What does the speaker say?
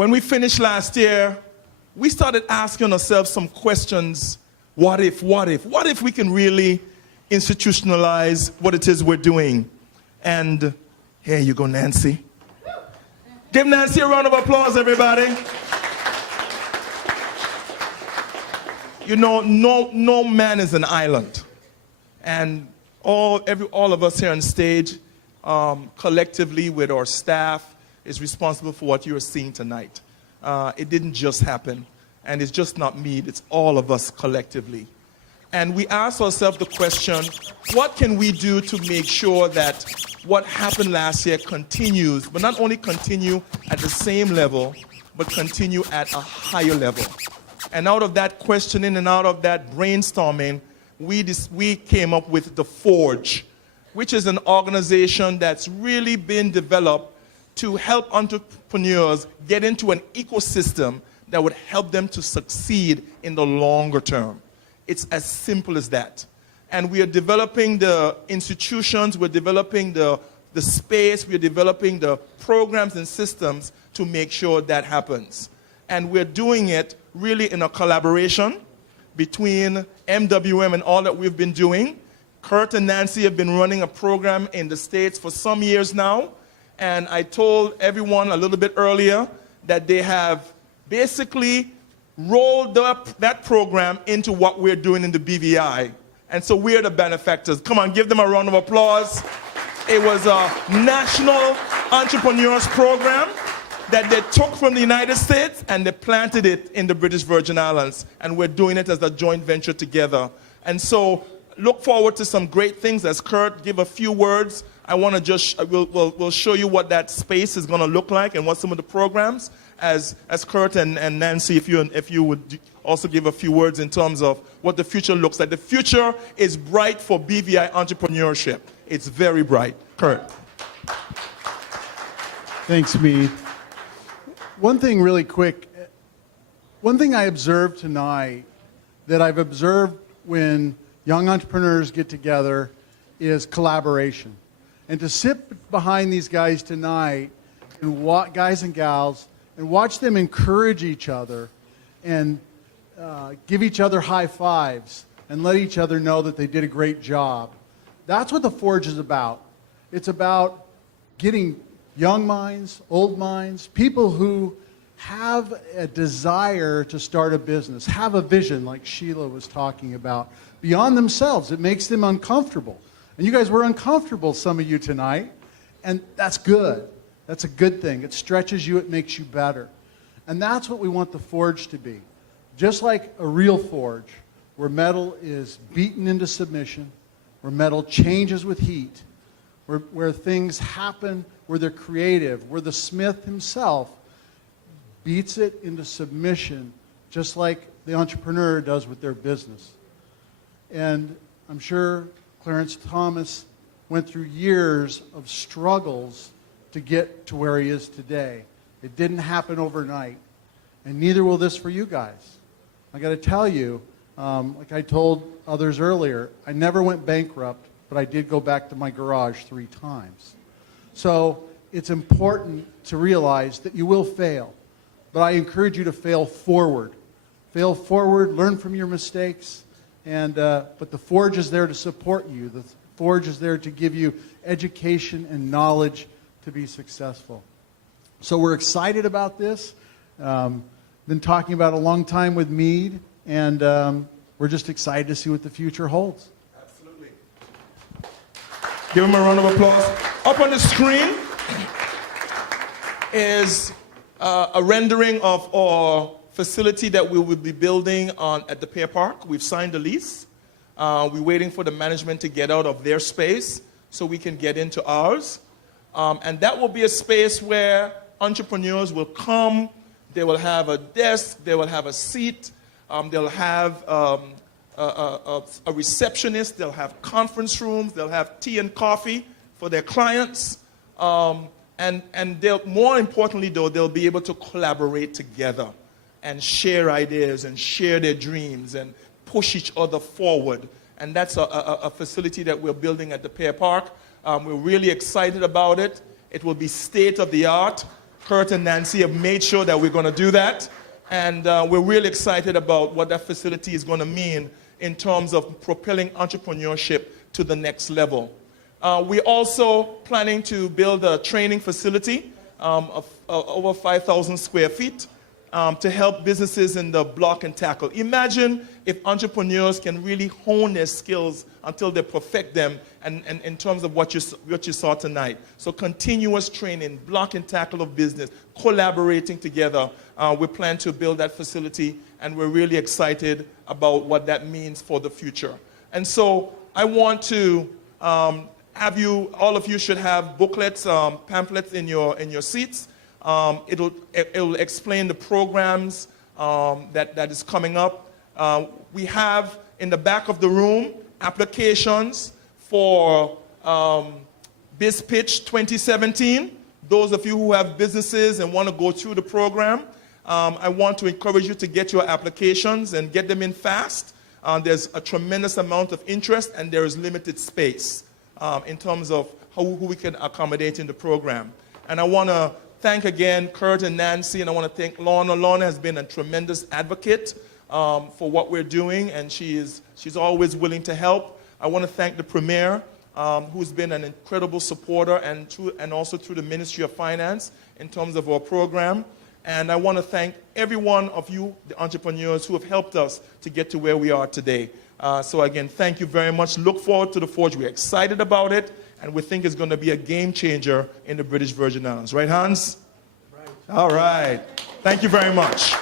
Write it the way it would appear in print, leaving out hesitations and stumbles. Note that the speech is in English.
when we finished last year, we started asking ourselves some questions. What if? What if we can really institutionalize what it is we're doing? And here you go, Nancy. Give Nancy a round of applause, everybody. You know, no man is an island. And all of us here on stage, collectively with our staff, is responsible for what you are seeing tonight. It didn't just happen. And it's just not me, it's all of us collectively. And we ask ourselves the question, what can we do to make sure that what happened last year continues, but not only continue at the same level, but continue at a higher level? And out of that questioning and out of that brainstorming, we came up with the Forge, which is an organization that's really been developed to help entrepreneurs get into an ecosystem that would help them to succeed in the longer term. It's as simple as that. And we are developing the institutions, we're developing the space, we're developing the programs and systems to make sure that happens. And we're doing it really in a collaboration between MWM and all that we've been doing. Curt and Nancy have been running a program in the States for some years now. And I told everyone a little bit earlier that they have basically rolled up that program into what we're doing in the BVI. And so we're the benefactors. Come on, give them a round of applause. It was a national entrepreneurs program that they took from the United States and they planted it in the British Virgin Islands. And we're doing it as a joint venture together. And so look forward to some great things. As Curt give a few words, I want to just, we'll show you what that space is going to look like and what some of the programs. As Curt and Nancy, if you would also give a few words in terms of what the future looks like. The future is bright for BVI entrepreneurship. It's very bright. Curt. Thanks, Meade. One thing really quick. One thing I observed tonight that I've observed when young entrepreneurs get together is collaboration. And to sit behind these guys tonight, and guys and gals, and watch them encourage each other and give each other high fives and let each other know that they did a great job. That's what the Forge is about. It's about getting young minds, old minds, people who have a desire to start a business, have a vision like Sheila was talking about, beyond themselves. It makes them uncomfortable. And you guys were uncomfortable, some of you tonight, and that's good. That's a good thing. It stretches you, it makes you better. And that's what we want the Forge to be. Just like a real forge, where metal is beaten into submission, where metal changes with heat, where things happen, where they're creative, where the smith himself beats it into submission, just like the entrepreneur does with their business. And I'm sure Clarence Thomas went through years of struggles to get to where he is today. It didn't happen overnight. And neither will this for you guys. I got to tell you, like I told others earlier, I never went bankrupt, but I did go back to my garage 3 times. So it's important to realize that you will fail. But I encourage you to fail forward. Fail forward, learn from your mistakes, but the Forge is there to support you. The Forge is there to give you education and knowledge to be successful. So we're excited about this. Been talking about it a long time with Meade, and we're just excited to see what the future holds. Absolutely. Give him a round of applause. Up on the screen is a rendering of our facility that we will be building at the Pier Park. We've signed a lease. We're waiting for the management to get out of their space so we can get into ours. And that will be a space where entrepreneurs will come. They will have a desk. They will have a seat. They'll have a receptionist. They'll have conference rooms. They'll have tea and coffee for their clients. And they'll, more importantly, though, they'll be able to collaborate together and share ideas and share their dreams and push each other forward. And that's a facility that we're building at the Pier Park. We're really excited about it. It will be state of the art. Curt and Nancy have made sure that we're going to do that. And we're really excited about what that facility is going to mean in terms of propelling entrepreneurship to the next level. We're also planning to build a training facility of over 5,000 square feet to help businesses in the block and tackle. Imagine if entrepreneurs can really hone their skills until they perfect them, and in terms of what you saw tonight. So continuous training, block and tackle of business, collaborating together. We plan to build that facility, and we're really excited about what that means for the future. And so I want to have you, all of you should have booklets, pamphlets in your seats. It'll explain the programs that is coming up. We have in the back of the room applications for BizPitch 2017. Those of you who have businesses and want to go through the program, I want to encourage you to get your applications and get them in fast. There's a tremendous amount of interest, and there is limited space in terms of who we can accommodate in the program. And I want to thank again Curt and Nancy, and I want to thank Lorna. Lorna has been a tremendous advocate for what we're doing, and she's always willing to help. I want to thank the Premier, who's been an incredible supporter, and also through the Ministry of Finance in terms of our program. And I want to thank every one of you, the entrepreneurs, who have helped us to get to where we are today. So again, thank you very much. Look forward to the Forge. We're excited about it, and we think it's going to be a game changer in the British Virgin Islands. Right, Hans? Right. All right. Thank you very much.